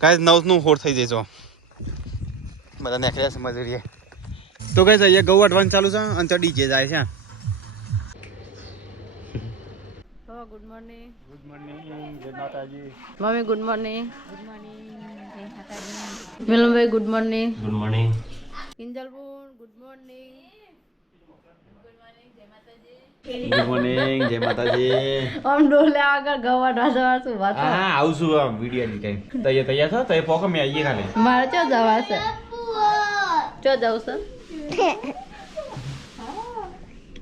કાંઈ 9નું હોડ થઈ જઈશો બધા નીકળ્યા છે મજૂરીએ તો કઈ અહીંયા ઘઉં વાટવાનું ચાલુ છે અને તો ડીજે જાય છે ગુડ મોર્નિંગ ગુડ મોર્નિંગ જય માતાજી મમ્મી ગુડ મોર્નિંગ ગુડ મોર્નિંગ જય માતાજી મિલનભાઈ ગુડ મોર્નિંગ ગુડ મોર્નિંગ કિંજલબુન ગુડ મોર્નિંગ ગુડ મોર્નિંગ જય માતાજી આમ ડોલે આગળ ગવાડવા જવા શું વાત હા આવશું આ વિડિયો ની ટાઈમ તૈયાર છો તો પોકો મે આવીએ ખાલી મારે ચો જવા છે ચો જવું છે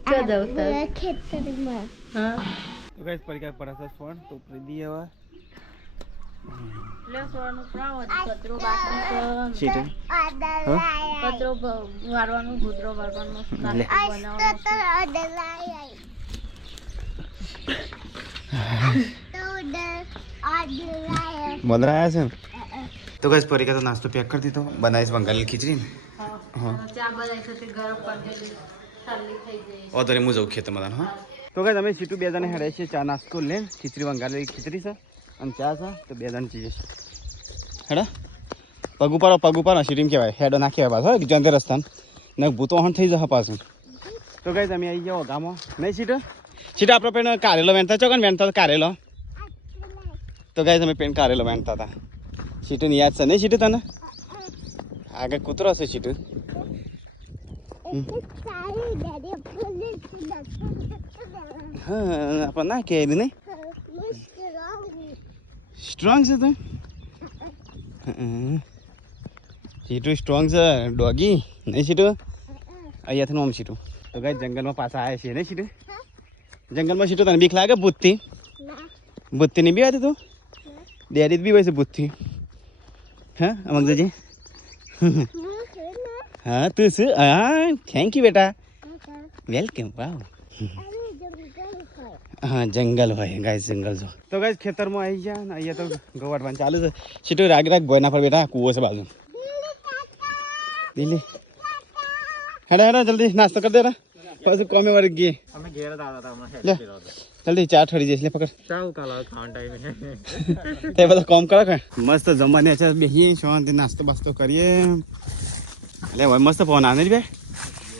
ચો જવું છે ખેતરમાં હા તો ગાઈસ પરીક્ષા પડાશે ફોન તો પ્રીદી હવે લે સોનું પ્રાવ કચરો બાકી છે સીટ કચરો વારવાનું ગુદરો વારવાનું બંધરાયા છે તો ગાઈસ પરીક્ષા તો નાસ્તો પેક કરી દીધો બનાવીશ બંગાળી ખીચડી ચા બનાવી છે તે ગરમ કરી દેલી ઠંડી થઈ જાય ઓ તો હું જઉં ખેતરમાં હા તો ગાઈસ અમે સીટુ બે જણે હેડે છે ચા નાસ્તો લે ખીચડી બંગાળી ખીચડી છે અને ચા છે તો બે જણ ચીજ છે હેડા પગ ઉપર સીટીમ કહેવાય હેડો ના કહેવાય પાછો જંતે રસ્તાને ને ભૂતો હણ થઈ જશે પાછું તો ગાઈસ અમે આવી જાઓ ગામમાં નહીં સીટ આપણે પેન કારેલો વેણતા ચોકન વેણતા કારેલો તો ગાઈસ અમે પેન કારેલો વેણતા હતા સીટુને યાદ છે નહીં સીટું તને આગળ કૂતરો હશે સીટું હા આપણે ના કહેવાય નહીં સ્ટ્રોંગ છે તું સીટું સ્ટ્રોંગ છે ડોગી નહીં સીટું અહીંયાથી આમ સીટું તો ગાઈસ જંગલમાં પાછા આવ્યા છીએ નહીં સીટું જંગલમાં સીટું તને બીક લાગે ભૂતથી નહીં બી હતી તું ડેરી બી હોય છે ભૂતથી હા અમગજી હા તું શું હા થેન્ક યુ બેટા વેલકમ વાવ હા જંગલ હોય ગાઈસ જંગલ જો તો ગાઈસ ખેતરમાં આવી ગયા ને અહીંયા તો ઘઉં વાટવાનું ચાલુ છે સીટું રાગ ભોયના પર બેટા કૂવો છે બાજુ દિલ્હી હેડા જલ્દી નાસ્તો કરી દે પછી કોમે વળી ગઈ અમે ઘેર દાદા હતા લે જલ્દી ચા ઠરી જઈશ લે પકડ ચાવ કાલા ખાન ટાઈમે તે બધો કામ કરે કે મસ્ત જમવાની છે બેહીએ શાંતિ નાસ્તો બાસ્તો કરીએ એટલે હવે મસ્ત પવન આવે ને બે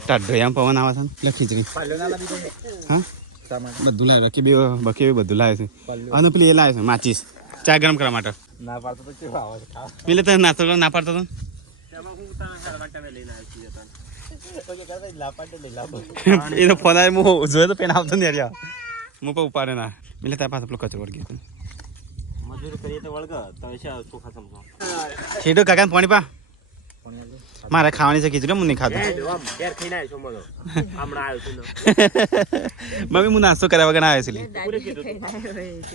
ટાઢો એમ પવન આવે છે એટલે ખીચડી હા બધું લાવે રકી બે બકી બધું લાવે છે અને પેલી એ લાવે છે માચીસ ચા ગરમ કરવા માટે ના પાડતો તો કેવો આવે છે પેલે તો નાસ્તો કરવા ના પાડતો તો તેમાં હું તને હરવાટા મે લઈને આવી છું તને તો કે લાપાટે લઈ લાવો એનો ફોન આવે હું જોયો તો પેન આવતો ને યાર હું પણ ઉપાડે ના એટલે તાર પાસે પેલો કચરો વળગી ગયો મજૂરી કરીએ તો વળગ તો છે ચોખા સમજો સીધો કાકા પાણી પા મારે ખાવાની છે ખીચડી હું નહીં ખાતો ઘેર ખાઈને આવ્યો છું મજો હમણાં આવ્યો છું મમ્મી હું નાસ્તો કર્યા વગર આવ્યો છું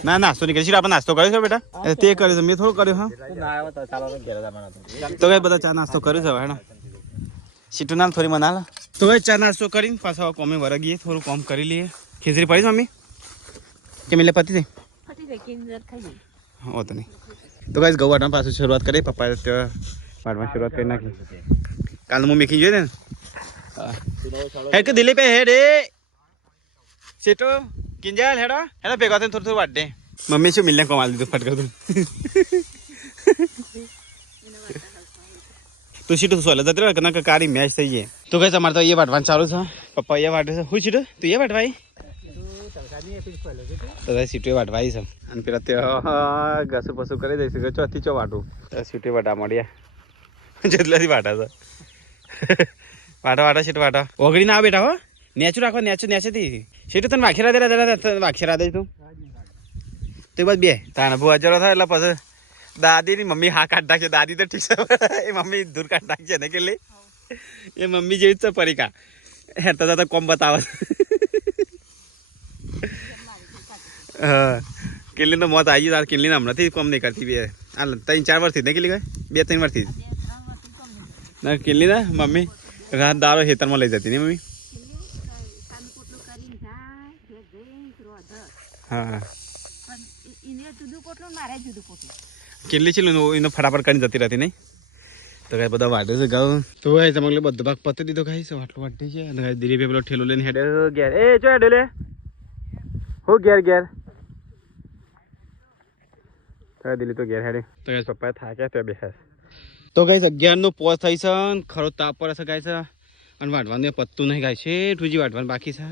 ના નાસ્તો નહીં કરી આપણે નાસ્તો કર્યો છે બેટા તે કર્યો છે મેં થોડું કર્યો હા ના આવ્યો તો ચાલો ઘેર જવાનો તો કઈ બધા ચા નાસ્તો કર્યો છે હેડા સીટું નામ થોડી મના તો કઈ ચા નાસ્તો કરીને પાછા કોમે વરગીએ થોડું કામ કરી લઈએ ખીચડી પડી મમ્મી કે મિલે પતી થઈ હો તો નહીં તો કઈ ઘઉં વાટવાની પાછું શરૂઆત કરીએ પપ્પાએ વાટવાની શરૂઆત કરી નાખી કાલ હું મેકી જોઈએ ને હેડ કે દિલીપ હેડ એ સીટો કિંજલ હેડો હેડો ભેગા થઈને થોડું વાટ દે મમ્મી શું મિલને કોમાલ દીધું ફટકા તું તું સીટું સોલે જતી રહે કે કારી મેચ થઈ જાય તો કઈ તમારે તો એ વાટવાનું ચાલુ છે પપ્પા એ વાટે છે હું સીટું તું એ વાટવાઈ તો સીટું વાટવાઈ છે અને પેલા ત્યાં ઘસું પસું કરી દઈશ કે ચોથી ચો વાટું સીટું વાટા મળ્યા જેટલાથી વાટા છે વાટા સીટ વાટા ઓગળી ના આવે બેટા હો નેચું રાખો નેચેથી સીટું તને વાખેરા દે વાખેરા દે તું તો બસ બે તાણે ભૂ હજારો થાય એટલે પછી દાદીની મમ્મી હા કાઢ નાખશે દાદી તો ઠીક છે એ મમ્મી દૂર કાઢ નાખશે ને કેટલી એ મમ્મી જેવી જ છે પરીકા હેરતા જતા કોમ બતાવે હા કેટલી તો મોત આવી તાર કેટલી હમણાંથી કોમ નહીં કરતી બે હાલ 3-4 વર્ષથી ને કેટલી 2-3 વર્ષથી ના કેટલી ના મમ્મી રાત દારો ખેતરમાં લઈ જતી ને મમ્મી હા કેટલી છે એનો ફટાફટ કરીને જતી રહેતી નહીં તો કઈ બધા વાટે છે ગાઉ તો તમારે બધો ભાગ પતી દીધો ખાઈ છે આટલું વાટે છે અને દિલીપે પેલો ઠેલો લઈને હેડે ઘેર એ ચો હેડે લે હો ઘેર તો દિલ્હી તો ઘેર હેડે તો એ પપ્પા થાક્યા ત્યાં બેસે તો ગઈ 11 નો પોસ થઈ છે ખરો તાપ પર હશે ગાય છે અને વાટવાનું એ પત્તું નહીં ગાય છે ઠુજી વાટવાનું બાકી છે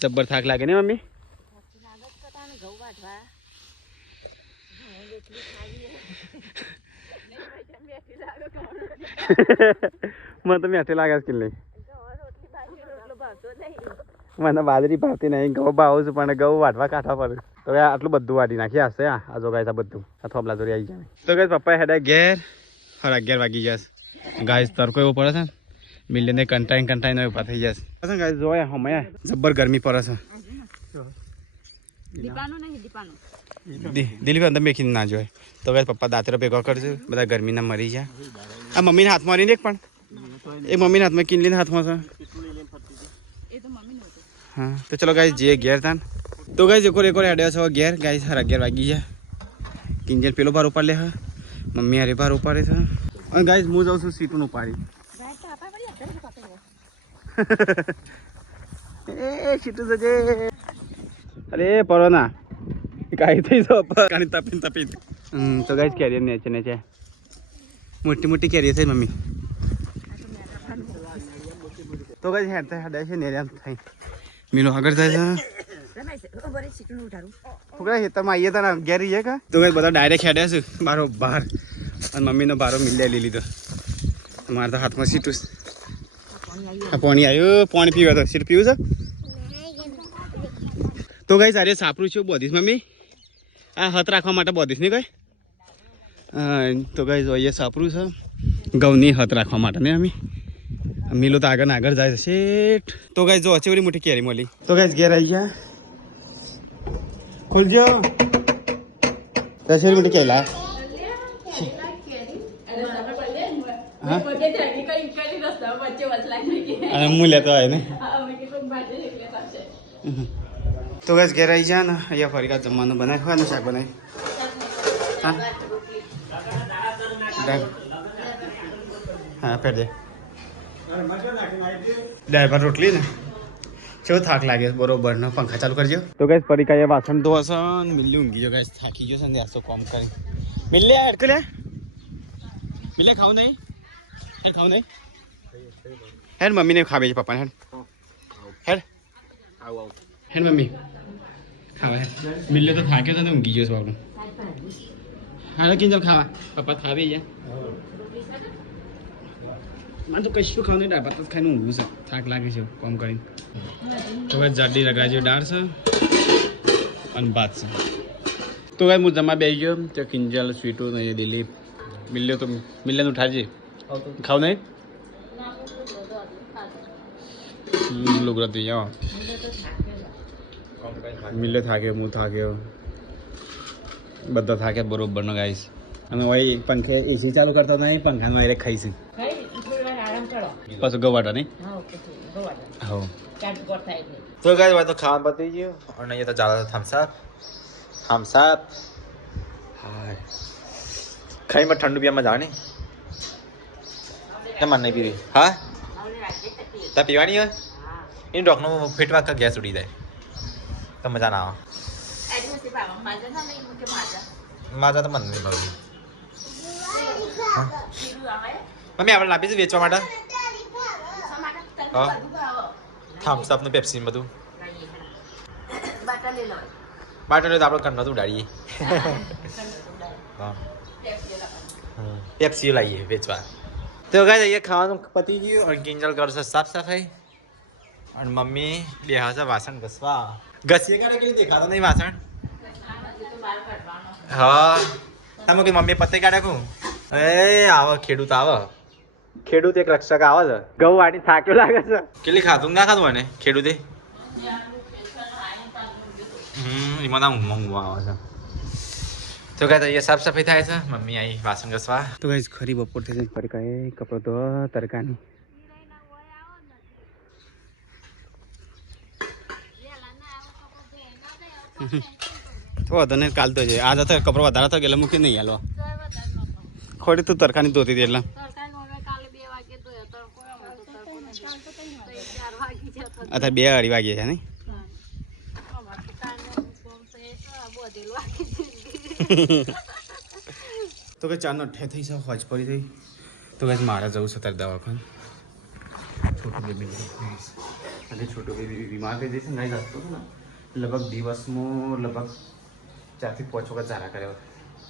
જબ્બર થાક લાગે ને મમ્મી મને તો મેઠી લાગે છે કે મને બાજરી ભાવતી નહીં ઘઉં ભાવું છું પણ ઘઉં વાટવા કાઢવા પડે તો આટલું બધું વાટી નાખી હશે આ જો ગાય બધું આ થોપલા જોડી આવી જાય તો ગાય પપ્પા હેડા ઘેર 11 વાગી જશે ગાય તડકો એવો પડે છે ને મિલને કંટાઈને ઉભા થઈ જશે ગાય જોયા હમણાં જબ્બર ગરમી પડે છે દિલીપ અંદર મેખીને ના જોય તો ગાય પપ્પા દાંતરો ભેગો કરજો બધા ગરમીના મરી જાય આ મમ્મીના હાથમાં રહીને એક પણ એ મમ્મીના હાથમાં કિનલીના હાથમાં છે હા તો ચલો ગાય જે ઘેર તાન તો ગાય એક હેડ્યા છો ઘેર ગાય 11 વાગી ગયા કિંજલ પેલો ભાર ઉપાડ લે હા મમ્મી હારે ભાર ઉપાડે છે અને ગાય હું જાઉં છું સીટું ઉપાડી એ સીટું જજે અરે પરો ના કાંઈ થઈ જાવ કાણી તપીને તો ગાય કેરીયર નેચે મોટી કેરીયર થઈ મમ્મી તો ગાય હેડે છે નેર્યા થઈ મીલો આગળ જાય છે ખેતરમાં આવીએ તારા ઘેર રહીએ કા તો બધા ડાયરેક્ટ હેડ્યા છે મારો બહાર અને મમ્મીનો બારો મિલ્યા લઈ લીધો મારે તો હાથમાં સીટું પાણી આવ્યું પાણી પીવા તો સીટ પીવું છે તો કઈ સારી સાપરું છે બોધીશ મમ્મી આ હાથ રાખવા માટે બોધીશ નહીં કઈ તો કઈ જોઈએ સાપરું છે ઘઉંની હાથ રાખવા માટે ને અમે મિલો તો આગળ જાય છે શેઠ તો ગાય જો અચેવડી મોટી કેરી મળી તો ગાય ઘેર આવી ગયા ખોલજો 10 મિનિટ કેલા હા મૂલ્ય તો આવે ને તો ગાય ઘેર આવી જા ને અહીંયા ફરી કાં જમવાનું બનાવ્યું શાક બનાવી હા પેટ દે ડાયભર રોટલી ને કેવો થાક લાગે બરોબર નો પંખા ચાલુ કરજો તો ગાઈસ ફરી કાંઈ વાસણ ધોશે ને મિલ્લી ઊંઘી ગયો ગાઈસ થાકી ગયો છે ને આસો કામ કરી મિલ્લી હેડ કે લે મિલ્લી ખાવું નહીં હેડ મમ્મીને ખાવે છે પપ્પાને હેડ મમ્મી ખાવા મિલ્લી તો થાક્યો છે ને ઊંઘી ગયો છે બાબુ હા કિંજલ ખાવા પપ્પા ખાવી જાય મને તો કશું ખાવ નહીં દાળ ભાત જ ખાઈને ઊંઘું છે થાક લાગે છે કામ કરીને તો હવે જાડી લગાડજો દાળ છે અને ભાત છે તો ભાઈ હું જમા બેસી ગયો ત્યાં કિંજલ સ્વીટું નહીં દિલીપ મિલ્યાનું ઉઠાડજે ખાવ નહીં લુગડા થઈ જાઓ મિલ્યો થાક્યો હું થાક્યો બધા થાક્યા બરોબરનો ગાઈશ અમે વહી પંખે એસી ચાલુ કરતા નહીં પંખાનું વાયરે ખાઈશું પાછું ગવાટા નહીં હા તો ગાય વાત તો ખાવાનું પતી ગયું અને અહીંયા તો ચાલે થમ્સઅપ હા ખાઈમાં ઠંડુ પીવામાં જાણે મને નહીં પીવી હા તા પીવાની હોય એ ડોકનો ફેટવા કા ગેસ ઉડી જાય તો મજા ના આવે માજા તો મને નહીં ભાવતી મમ્મી આપણે લાપી છે વેચવા માટે હા થમ્સઅપ નું પેપ્સી બધું બાટલો તો આપણે ઘરનો તો ઉડાડીએ હા પેપ્સી લાવીએ વેચવા તો ગાય અહીંયા ખાવાનું પતી ગયું અને કિંજલ કરશે સાફ સફાઈ અને મમ્મી બેહા છે વાસણ ઘસવા ઘસીએ કાઢે કેવી દેખાતો નહીં વાસણ હા તમે કે મમ્મી પતે કાઢે કહું એ આવો ખેડૂત એક રક્ષક આવે છે ઘઉં વાટી થાક્યો લાગે છે કેટલી ખાધું ના ખાધું મને ખેડૂતે એમાં ના ઊંઘવા આવે છે તો કાંઈ અહીંયા સાફ સફાઈ થાય છે મમ્મી આવી વાસણ ઘસવા તો કાંઈ ખરી બપોર થઈ જાય ફરી કાંઈ કપડો તો તડકાની તો તને કાલ તો છે આજ હતો કપડો વધારે થયો એટલે મૂકી નહીં હાલવા ખોડી તું તરકાની ધોતી હતી એટલે અત્યારે 2-2:30 વાગે છે નહીં તો કે 4:08 થઈ છે, હોજ પડી થઈ. તો કે મારે જવું છે તારે દવાખાને. છોટું બેબી અને છોટું બેબી બીમાર થઈ જશે નહીં જતો ને લગભગ દિવસમાં લગભગ 4 થી 5 વખત ઝાડા કર્યા.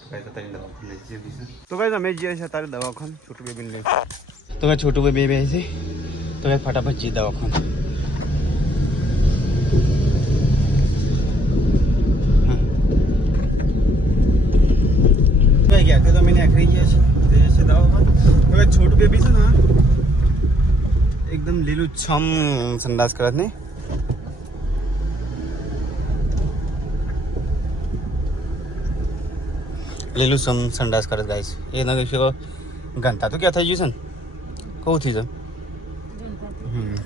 તો કાંઈ તારી દવાખાને લઈ જઈએ છે. તો કાંઈ અમે જઈએ છીએ તારે દવાખાને છોટું બેબીને લઈ. તો કાંઈ છોટું બેબી બે છે. તો કાંઈ ફટાફટ જઈએ દવાખાને. ગયા તે તો અમે આખરી ગયા છે દવાખાને. તો કાંઈ છોટું બેબી છે ને एकदम લીલું છમ સંડાસ કરત ને. લીલું છમ સંડાસ કરત ગાઈસ. એ ન કહીશું ગંતા તો ક્યાં થઈ ગયું છે ને કહું થઈ છે.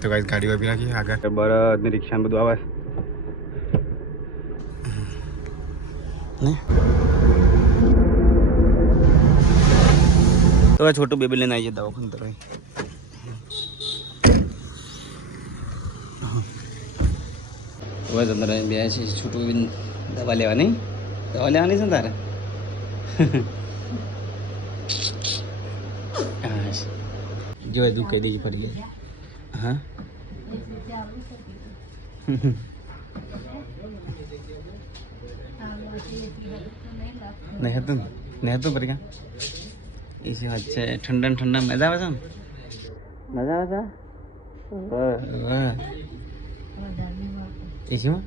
તો ગાઈસ ગાડી વાપી રાખી આગળ બરદ ને રિક્ષા બધું આવે ને. તો છોટું બેબી લઈને આવી જાય દવાખાને. તો બસ અંદર બે છે છોટું બેબી દવા લેવાની છે ને તારે. હા જો તું કહી દઈ પડી ગયા. હા નહીં હતું પડી ગયા. એ છે વાત છે. ઠંડા ઠંડા મજા આવે છે ને. મજા આવે છે. એસીમાં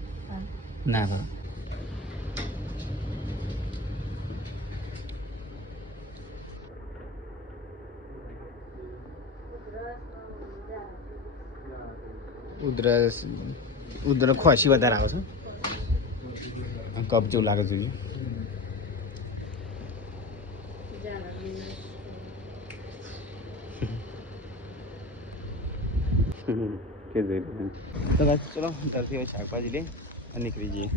ના બરાબર. ઉધરસ ખોશી વધારે આવે છે. કપ જેવું લાગે જોઈએ. તો ચલો ત્યારથી શાકભાજી લઈ અને નીકળી જઈએ.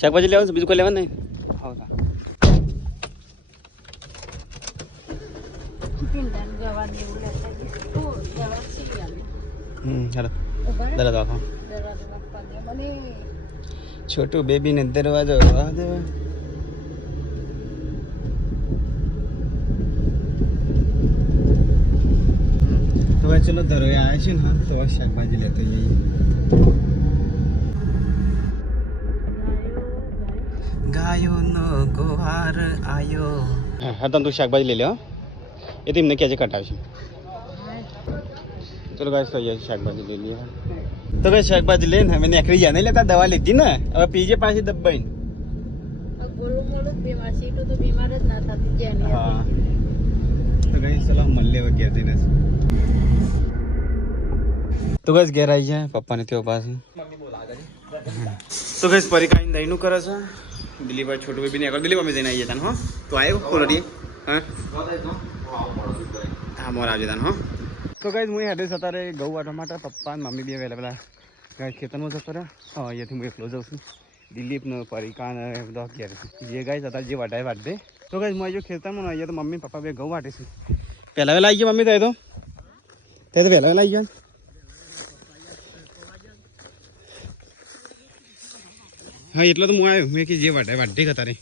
શાકભાજી લેવાનું છે બીજું કોઈ લેવાનું નહીં. હા હેલો દરવાજો છોટું બેબીને દરવાજો તો ચલો ધરોઈ આવ્યા છે ને. હા તો શાકભાજી લેતો જઈએ. ગાયોનો ગોહાર આયો. હા તો તું શાકભાજી લઈ લે. એ તો એમને ક્યાં કટાવશે. ચલો ગાય તો શાકભાજી લઈ લઈએ. તો ભાઈ શાકભાજી લઈને અમે નીકળી ગયા. નહીં લેતા દવા લીધી ને હવે પીજે પાછી દબાઈને. હા તો ગાય ચલો મળે હવે ઘેર જઈને. તો બસ ઘેર આવી જાય પપ્પાને તેઓ પાસે. તો બસ પરિકાઈને દહીંનું કરે છે દિલીપભાઈ. છોટું બેબી ને આગળ દિલીપ અમે જઈને આવીએ તાને. હો તો આવ્યો કોલડી. હા હા મોર આવજે તાને. હો તો ગાઈસ હું હેડે અત્યારે ઘઉં વાટવા માટે પપ્પા ને મમ્મી બે વહેલા પેલા ગાય ખેતરમાં જતો રહ્યો. હા અહીંયાથી હું એકલો જાઉં છું. દિલીપનો પરિકા ને બધા ઘેર જે ગાઈસ અત્યારે જે વાટાય વાટ દે. તો ગાઈસ હું આવી ખેતરમાં અહીંયા તો મમ્મી પપ્પા બે ઘઉં વાટે છે. પહેલા વહેલા આવી ગયો મમ્મી. તો તે તો વહેલા વહેલા આવી ગયો. હા એટલે તો હું આવ્યો. મેં કે જે વાટાય વાટે અત્યારે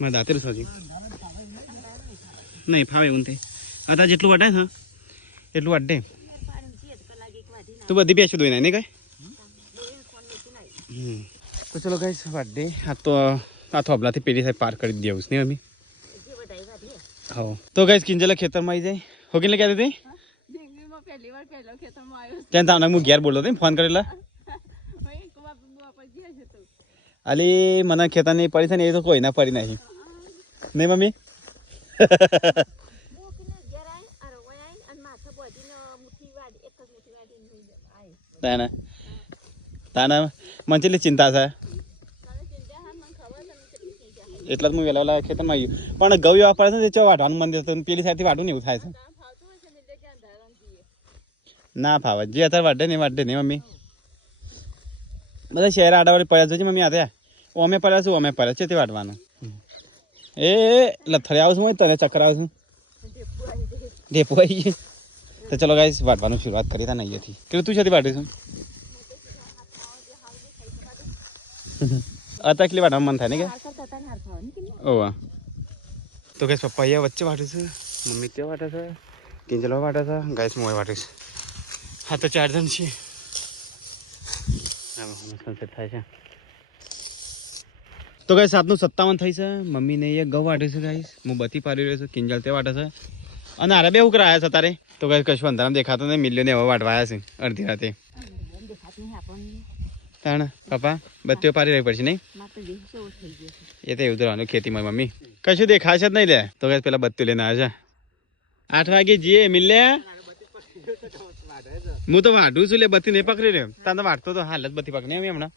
મારા દાંતેરું સાજી નહીં ફાવે એવું તે. અત્યારે જેટલું વાટાય હા એટલું વાટે. તો બધી બેસું દોઈ નહીં કઈ. તો ચલો ગાઈસ વાટે. આ થોબલાથી પેલી સાહેબ પાર કરી દેવું છે ને અમે. હા તો ગાઈસ કિંજલા ખેતરમાં આવી જાય. હો કિંજલે ક્યાં હતી ત્યાં તાને હું ઘેર બોલતો હતો ફોન કરેલા. અલી મને ખેતરની પડી છે ને એ તો કોઈ ના પડી નહીં નહીં મમ્મી. તાના તાના મને કેટલી ચિંતા છે એટલે જ હું વહેલા વહેલા ખેતરમાં આવ્યું. પણ ઘઉં એવા પડે છે ચો વાટવાનું મંદિર હતું પેલી સાઈડથી વાટવું ને એવું થાય છે. ના ફાવે જે અત્યારે વાટે નહીં મમ્મી. બધા શહેર આડાવાળી પડ્યા છે મમ્મી. આ અમે પડ્યા છું અમે પડ્યા છે તે વાટવાનું. એ લથડે આવું છું તને ચક્કર આવું છું ઢેપુ આવી ગઈ. તો ચલો ગાઈસ વાટવાનું શરૂઆત કરી તા અહીંયાથી. કે તું છેથી વાટીશું અત્યારે કેટલી વાટવાનું મન થાય ને કે. ઓવા તો ગાઈસ પપ્પા અહીંયા વચ્ચે વાટે છે, મમ્મી ત્યાં વાટે છે, કિંજલો વાટે છે, ગાઈસ મોય વાટે છે. હા તો 4 જણ છીએ. સનસેટ થાય છે. તો ગાઈસ 7:57 થઈ છે. મમ્મીને અહીંયા ઘઉં વાટે છે ગાઈસ, હું બત્તી પાડી રહ્યો છું, કિંજલ તે વાટે છે. અને આરે બે ઉકરા આવ્યા છે તારે. તો ગાઈસ કશું અંધારામાં દેખાતો નહીં, મિલિયને હવે વાટવા આવ્યા છે અડધી રાતે. તાણ પપ્પા બત્તીઓ પાડી રહી પડશે નહીં? એ તો એવું રહેવાનું ખેતીમાં મમ્મી, કશું દેખાશે જ નહીં લે. તો ગાઈસ પેલા બત્તી લઈને આવ્યા છે. 8 વાગે જઈએ મિલ્યા. હું તો વાઢું છું લે, બત્તી નહીં પકડી રહ્યો. તાને વાટતો તો હાલ જ બત્તી પકડી એમ હમણાં.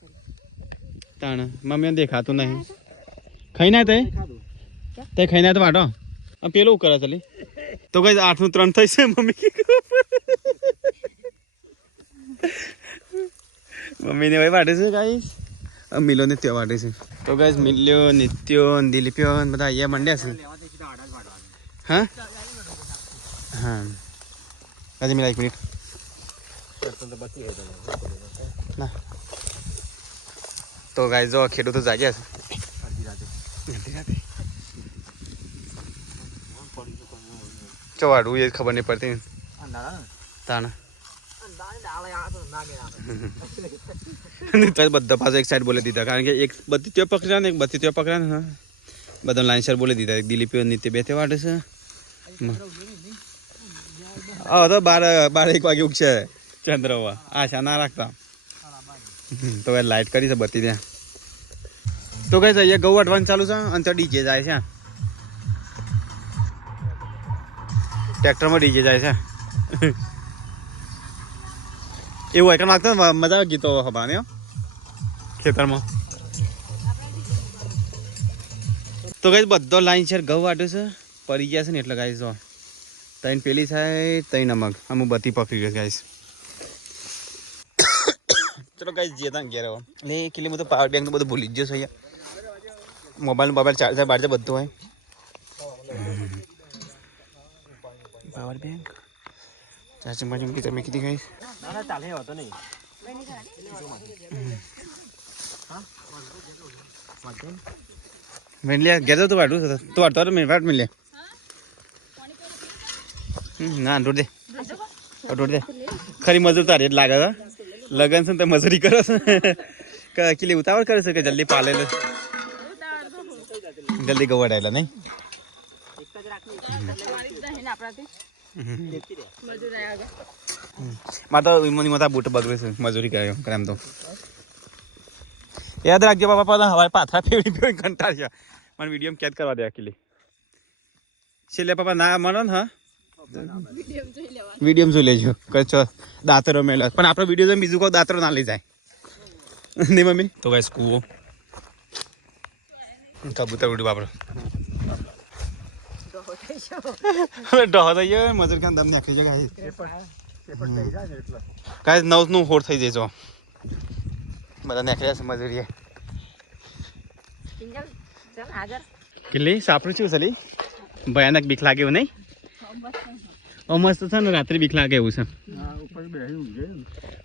તાણ મમ્મી દેખાતું નહીં. ખાઈ ના તે ખાઈ ના તો વાટો. પેલું કરે ચાલી. તો ગાઈસ 8:03 થઈ છે. મમ્મીને ભાઈ વાટે છે ગાઈસ, મિલો ને ત્યાં વાટે છે. તો ગાઈસ મિલ્યો, નિત્યો, દિલીપ્યો બધા અહીંયા મંડ્યા છે. હા હા આજે મિલા 1 મિનિટ ના. તો ગાઈસ જો ખેડૂતો જાગ્યા છે અડધી રાતે. ચો વાડું એ ખબર નહીં પડતી તાણ. બધા પાછો એક સાઈડ બોલી દીધા, કારણ કે એક બધી ત્યાં પકડ્યા ને એક બધી ત્યાં પકડ્યા ને. હા બધા લાઈન સર બોલી દીધા. દિલીપીઓ નીતિ બે તે વાટે છે. હા તો 12-1 વાગે ઉગશે ચંદ્રવા. આશા ના રાખતા. તો લાઈટ કરી છે બત્તી ત્યાં. તો કઈ અહીંયા ઘઉં વાટવાનું ચાલુ છે અને તો ડીજે જાય છે. ટ્રેક્ટરમાં ડીજે જાય છે. એવું હોય લાગતો મજા આવે ગીતો હબાને ખેતરમાં. તો ગાઈસ બધો લાઈન છે ઘઉં વાટ્યો છે, પડી ગયા છે ને એટલે ગાઈસ જો તૈન પેલી થાય તૈન નમક અમુક બત્તી પકડી ગયો ગાઈસ. ચલો ગાઈસ જે તા ઘેર એટલે કેટલી બધું પાવર બેંક તો બધું ભૂલી જ જશો અહીંયા. મોબાઈલ ચાર્જર બારજે બધું હોય. પાવર બેંક ચાર્જિંગ બાજુ તમે કીધી ગાઈસ. ના ચાલે હોતો નહીં. મેલ્યા ઘેર તો વાટું તો વાટતો મેં વાટ મેલ્યા. ના રોડ દે રોડ દે. ખરી મજૂર તારી જ લાગે છે. લગન છે ને તો મજૂરી કરો છે. કેટલી ઉતાવળ કરે છે કે જલ્દી પાલે જલ્દી ગવાડાયેલા નહીં. માં તો બૂટ બગડે છે મજૂરી કર્યો એમ તો. યાદ રાખજો બાપા, હવારે પાથરા ફેવડી કંટાળ્યા. મને વિડીયો કેદ કરવા દે અકેલી છેલ્લે પપ્પા ના મળો ને. હા વિડીયો જોઈ લેજો. કચ્છ દાંતરો મેળા પણ આપણો વિડીયો બીજું કોઈ દાંતરો ના લઈ જાય નહીં મમ્મી. તો ગાઈસ કૂવો કબૂતર ઉડી બાપરો ડહો થઈ ગયો. મજૂર ખાન દમ નાખી છે ગાઈસ. ગાઈસ 9નું હોડ થઈ જાય. બધા નાખ્યા છે મજૂરીએ. કેટલી સાપડું છું સલી ભયાનક બીક લાગે એવું નહીં? મસ્ત છે ને રાત્રે બીક લાગે એવું છે.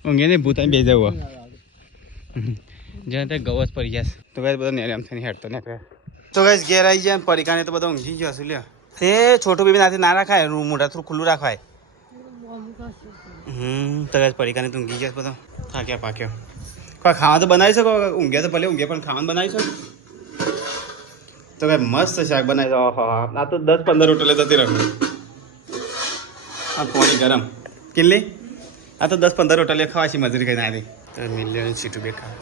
ઊંઘે ને ભૂત બે જવું જ્યાં ત્યાં ગવસ પડી જશે. તો ગાઈસ બધા નેમ થઈને હેડતો નીકળે. તો ગાઈસ ઘેર આવી જાય પડીકાને તો બધા ઊંઘી ગયો હશે. લ્યો તે છોટું બેબી નાથી ના રાખાય, મોઢા થોડું ખુલ્લું રાખવાય. તો ગાઈસ પડીકાને તો ઊંઘી ગયા બધા થાક્યા પાક્યો. કોઈ ખાવા તો બનાવી શકો? ઊંઘ્યા તો ભલે ઊંઘે પણ ખાવાનું બનાવી શકો. તો કઈ મસ્ત શાક બનાવી દો. આ તો 10-15 રોટલે જતી રહે. આ પાણી ગરમ કેટલી? આ તો 10-15 રોટલે ખાવાશી મજૂરી કરીને આવી. તો મિલિયન સીટું બે ખા.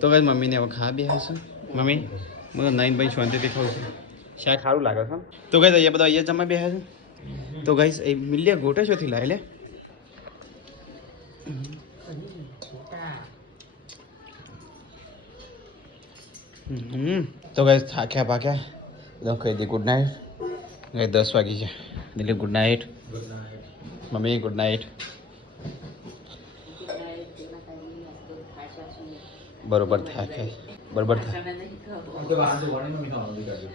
તો કઈ મમ્મીને હવે ખા બે હશે. મમ્મી મને 9 ભાઈ શાંતિથી ખાવું છું. શાક સારું લાગે છે. તો કઈ અહીંયા બધા અહીંયા જમા બે છે. તો ગાઈસ એ મિલિયા ગોટે શોથી લાવે લે. તો ગાઈસ થાક્યા પાક્યા એકદમ કહી દે ગુડ નાઇટ. ગાઈસ 10 વાગી છે. Dilip good night. Mummy good night. બરોબર થાકે બરોબર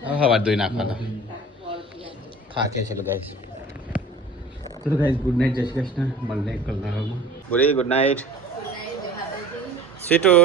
હા વાત ધોઈ નાખવાના થાકે છે. ગાઈસ ચલો ગાઈસ ગુડ નાઇટ. જય શ્રી કૃષ્ણ. મળે કલાકમાં. Good night situ.